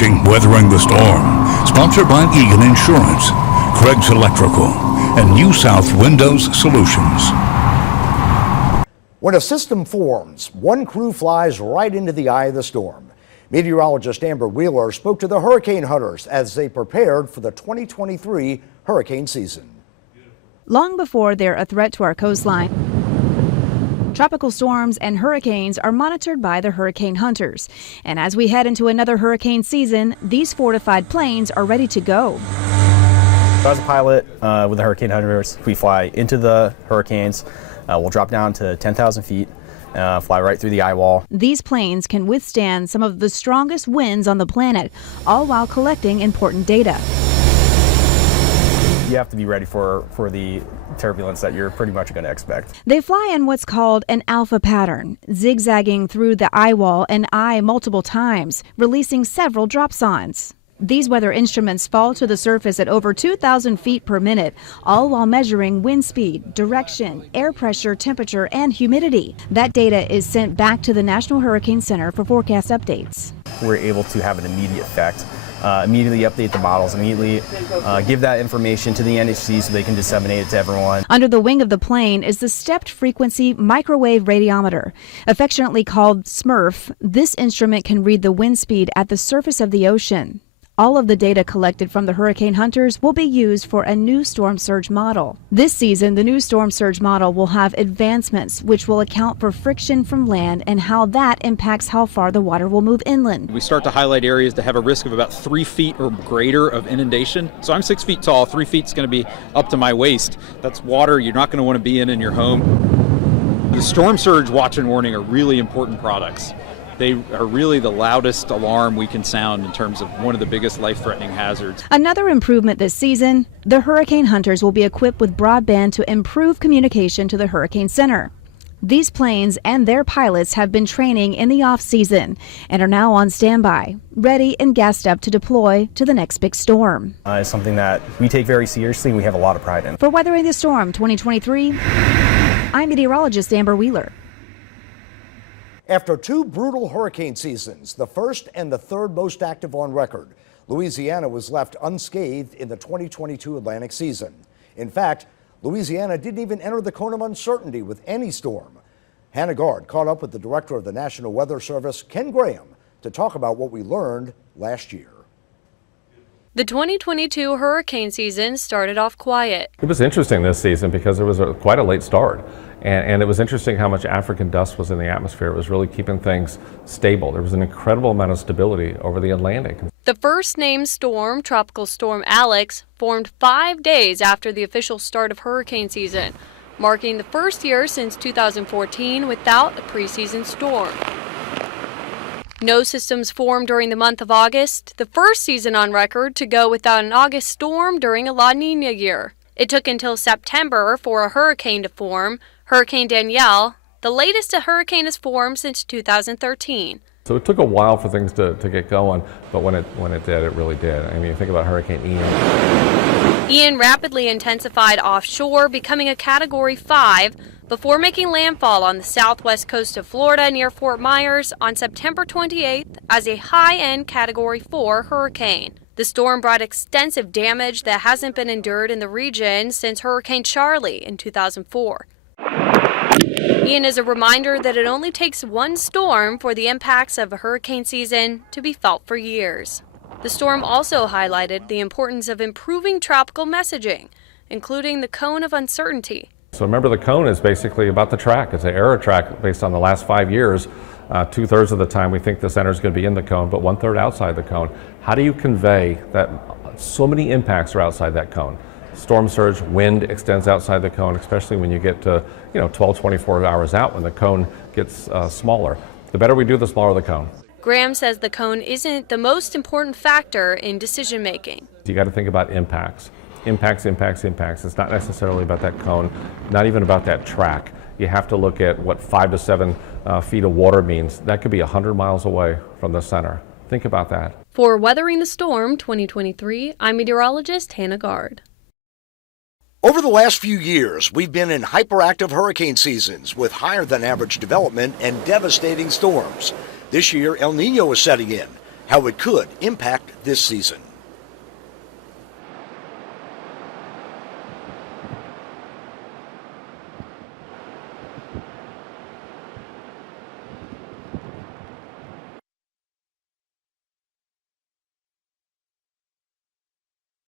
Weathering the Storm, sponsored by Egan Insurance, Craig's Electrical, and New South Windows Solutions. When a system forms, one crew flies right into the eye of the storm. Meteorologist Amber Wheeler spoke to the hurricane hunters as they prepared for the 2023 hurricane season. Long before they're a threat to our coastline, tropical storms and hurricanes are monitored by the hurricane hunters. And as we head into another hurricane season, these fortified planes are ready to go. As a pilot with the hurricane hunters, we fly into the hurricanes. We'll drop down to 10,000 feet, fly right through the eye wall. These planes can withstand some of the strongest winds on the planet, all while collecting important data. You have to be ready for the turbulence that you're pretty much going to expect. They fly in what's called an alpha pattern, zigzagging through the eye wall and eye multiple times, releasing several dropsons. These weather instruments fall to the surface at over 2,000 feet per minute, all while measuring wind speed, direction, air pressure, temperature, and humidity. That data is sent back to the National Hurricane Center for forecast updates. We're able to have an immediate effect, immediately update the models, immediately give that information to the NHC so they can disseminate it to everyone. Under the wing of the plane is the Stepped Frequency Microwave Radiometer. Affectionately called SMRF, this instrument can read the wind speed at the surface of the ocean. All of the data collected from the hurricane hunters will be used for a new storm surge model. This season, the new storm surge model will have advancements which will account for friction from land and how that impacts how far the water will move inland. We start to highlight areas that have a risk of about 3 feet or greater of inundation. So I'm 6 feet tall, 3 feet is going to be up to my waist. That's water you're not going to want to be in your home. The storm surge watch and warning are really important products. They are really the loudest alarm we can sound in terms of one of the biggest life-threatening hazards. Another improvement this season, the hurricane hunters will be equipped with broadband to improve communication to the Hurricane Center. These planes and their pilots have been training in the off-season and are now on standby, ready and gassed up to deploy to the next big storm. It's something that we take very seriously and we have a lot of pride in. For Weathering the Storm 2023, I'm meteorologist Amber Wheeler. After two brutal hurricane seasons, the first and the third most active on record, Louisiana was left unscathed in the 2022 Atlantic season. In fact, Louisiana didn't even enter the cone of uncertainty with any storm. Hannah Gard caught up with the director of the National Weather Service, Ken Graham, to talk about what we learned last year. The 2022 hurricane season started off quiet. It was interesting this season because there was quite a late start. And it was interesting how much African dust was in the atmosphere. It was really keeping things stable. There was an incredible amount of stability over the Atlantic. The first named storm, Tropical Storm Alex, formed 5 days after the official start of hurricane season, marking the first year since 2014 without a preseason storm. No systems formed during the month of August, the first season on record to go without an August storm during a La Nina year. It took until September for a hurricane to form, Hurricane Danielle, the latest a hurricane has formed since 2013. So it took a while for things to get going, but when it did, it really did. I mean, think about Hurricane Ian. Ian rapidly intensified offshore, becoming a Category 5, before making landfall on the southwest coast of Florida near Fort Myers on September 28th as a high-end Category 4 hurricane. The storm brought extensive damage that hasn't been endured in the region since Hurricane Charlie in 2004. Ian is a reminder that it only takes one storm for the impacts of a hurricane season to be felt for years. The storm also highlighted the importance of improving tropical messaging, including the cone of uncertainty. So remember, the cone is basically about the track. It's an error track based on the last 5 years. 2/3 of the time we think the center is going to be in the cone, but 1/3 outside the cone. How do you convey that so many impacts are outside that cone? Storm surge, wind extends outside the cone, especially when you get to 12, 24 hours out when the cone gets smaller. The better we do, the smaller the cone. Graham says the cone isn't the most important factor in decision making. You got to think about impacts. Impacts. It's not necessarily about that cone, not even about that track. You have to look at what 5 to 7 feet of water means. That could be 100 miles away from the center. Think about that. For Weathering the Storm 2023, I'm meteorologist Hannah Gard. Over the last few years, we've been in hyperactive hurricane seasons with higher than average development and devastating storms. This year, El Nino is setting in. how it could impact this season.